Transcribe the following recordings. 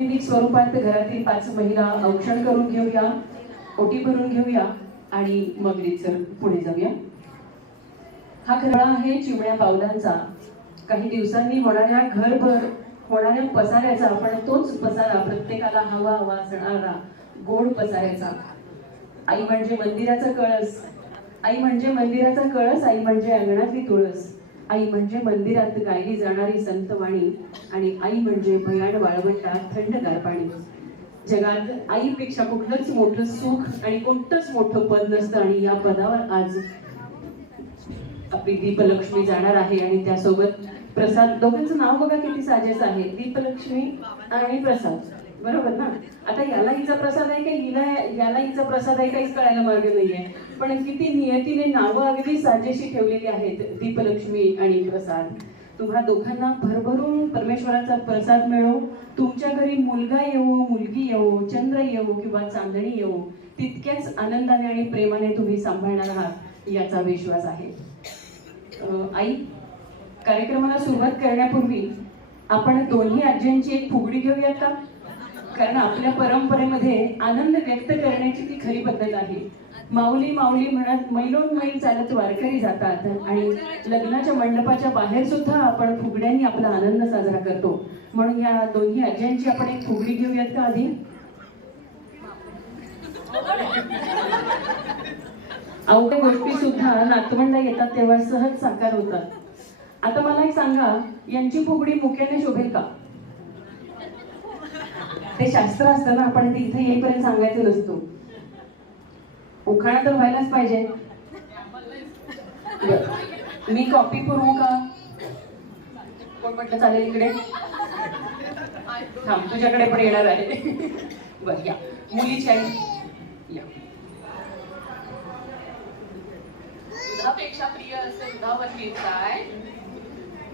स्वरूपात घरातील 5 महिला औक्षण करून घेऊया, ओटी भरून घेऊया आणि मग रीतसर पुढे जाऊया. हा खेळ आहे चिमण्या पावलांचा. काही दिवसांनी होणाऱ्या घरभर होणाऱ्या पसाऱ्याचा, आपण तोच पसारा प्रत्येकाला हवा हवा असणारा गोड पसाऱ्याचा. आई म्हणजे मंदिराचा कळस, आई म्हणजे मंदिराचा कळस, आई म्हणजे अंगणातली तुळस, आई म्हणजे मंदिरात गायली जाणारी संतवाणी, आणि आई म्हणजे भयान वाळवंटात थंडगार पाणी. जगात आईपेक्षा कुठलंच मोठं सुख आणि कोणतंच मोठं पद नसतं. आणि या पदावर आज आपली दीपलक्ष्मी जाणार आहे आणि त्यासोबत प्रसाद. दोघांचं नाव बघा किती साजेस आहे, दीपलक्ष्मी आणि प्रसाद, बरोबर ना? आता याला हिचा प्रसाद आहे का याला हिचा प्रसाद आहे, काहीच कळायला मार्ग नाहीये. पण किती नियतीने नावं अगदी साजेशी ठेवलेली आहेत, दीपलक्ष्मी आणि प्रसाद. तुम्हा दोघांना भरभरून परमेश्वराचा प्रसाद मिळो. तुमच्या घरी मुलगा येवो, मुलगी येवो, चंद्र येवो किंवा चांदणी येवो, तितक्याच आनंदाने आणि प्रेमाने तुम्ही सांभाळणार आहात याचा विश्वास आहे. आई, कार्यक्रमाला सुरुवात करण्यापूर्वी आपण दोन्ही आज्यांची एक फुगडी घेऊयात का? कारण आपल्या परंपरेमध्ये आनंद व्यक्त करण्याची ती खरी पद्धत आहे. माऊली माऊली म्हणत मैलोन मैल चालत वारकरी जातात आणि लग्नाच्या मंडपाच्या बाहेर सुद्धा आपण फुगड्यांनी आपला आनंद साजरा करतो. म्हणून या दोन्ही आज्यांची आपण एक फुगडी घेऊयात का आधी? अवघ्या गोष्टी सुद्धा नातवंड येतात तेव्हा सहज साकार होतात. आता मला एक सांगा, यांची फुगडी मुक्याने शोभेल का? ते शास्त्र असतं ना, आपण ते इथे येईपर्यंत सांगायचं नसतो. उखाणा तर व्हायलाच पाहिजे. मी कॉपी करू का? कोण म्हटलं चालेल इकडे? थांब, तुझ्याकडे पण येणार आहे. बर, या मुलीच्या या. दुधापेक्षा प्रिय असे दुधावरची काय,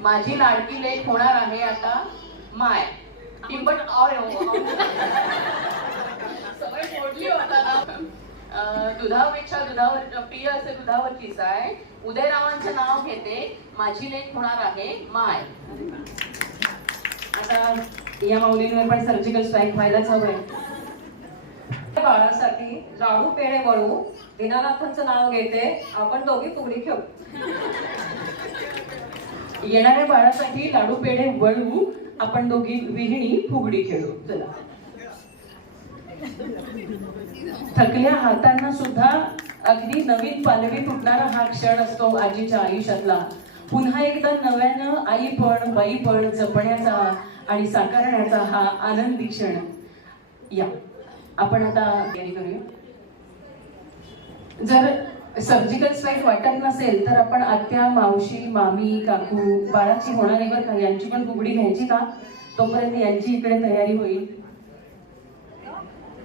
माझी लाडकी लेक होणार आहे आता माय. टिंबट और सवय फोडली होता ना. दुधापेक्षा दुधावर प्रिय असे दुधावरची साय, उदयरावांचं नाव घेते, माझी लेक होणार आहे माय. आता या माऊलींवर पण सर्जिकल स्ट्राईक व्हायलाच हवंय. बाळासाठी लाडू पेढे वळू, दीनानाथांचं नाव घेते, आपण दोघी फुगडी खेळू. येणाऱ्या बाळासाठी लाडू पेढे वळवू, आपण दोघी विहिणी फुगडी खेळू. चला. थकल्या हातांना सुद्धा अगदी नवीन पालवी फुटणारा हा क्षण असतो आजीच्या आयुष्यातला. पुन्हा एकदा नव्यानं आईपण बाईपण जपण्याचा आणि साकारण्याचा हा आनंदी क्षण. या आपण आता तयारी करूया. जर सर्जिकल स्ट्राईक वाटत नसेल तर आपण आत्या, मावशी, मामी, काकू, बाळाची होणारी बरं का, यांची पण फुगडी घ्यायची का? तोपर्यंत यांची इकडे तयारी होईल.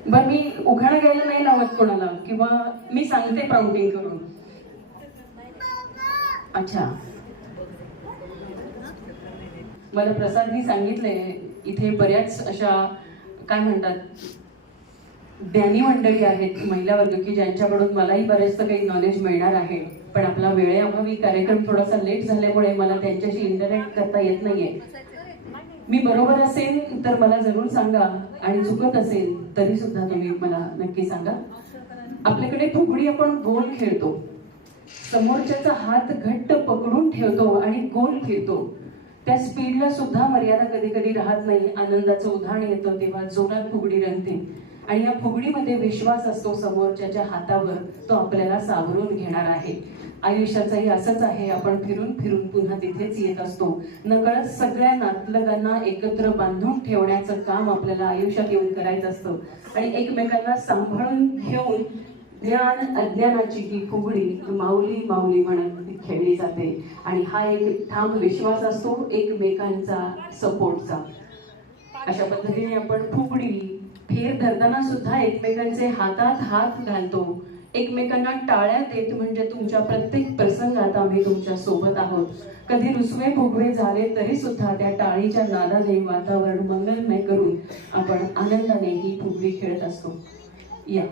बर, मी उखाणा घ्यायला नाही लावत कोणाला, किंवा मी सांगते प्राउंटिंग करून. अच्छा, मला प्रसादनी सांगितले इथे बऱ्याच अशा काय म्हणतात ज्ञानी मंडळी आहेत, महिला वर्ग, की ज्यांच्याकडून मलाही बरेचसं काही नॉलेज मिळणार आहे. पण आपला वेळेअभावी कार्यक्रम थोडासा लेट झाल्यामुळे मला त्यांच्याशी इंटरॅक्ट करता येत नाहीये. मी बरोबर असेल तर मला जरूर सांगा, आणि चुकत असेल तरी सुद्धा तुम्ही मला नक्की सांगा. आपल्याकडे फुगडी आपण गोल खेळतो, समोरच्याचा हात घट्ट पकडून ठेवतो आणि गोल फिरतो. त्या स्पीडला सुद्धा मर्यादा कधी कधी राहत नाही. आनंदाचं उधाण येतं तेव्हा जोरात फुगडी रंगते, आणि या फुगडीमध्ये विश्वास असतो समोरच्याच्या हातावर, तो आपल्याला सावरून घेणार आहे. आयुष्याचंही असंच आहे, आपण फिरून फिरून पुन्हा तिथेच येत असतो. नकळत सगळ्या नातलगांना एकत्र बांधून ठेवण्याचं काम आपल्याला आयुष्यात येऊन करायचं असतं, आणि एकमेकांना सांभाळून घेऊन ज्ञान अज्ञानाची ही फुगडी माऊली माऊली म्हणत खेळली जाते. आणि हा एक ठाम विश्वास असतो एकमेकांचा, सपोर्टचा. अशा पद्धतीने आपण फुगडी फेर धरताना सुद्धा एकमेकांचे हातात हात घालतो, एकमेकांना टाळ्या देत, म्हणजे तुमच्या प्रत्येक प्रसंगात आम्ही तुमच्या सोबत आहोत. कधी रुसवे फुगवे झाले तरी सुद्धा त्या टाळीच्या नादाने वातावरण मंगलमय करून आपण आनंदाने ही फुगडी खेळत असतो. या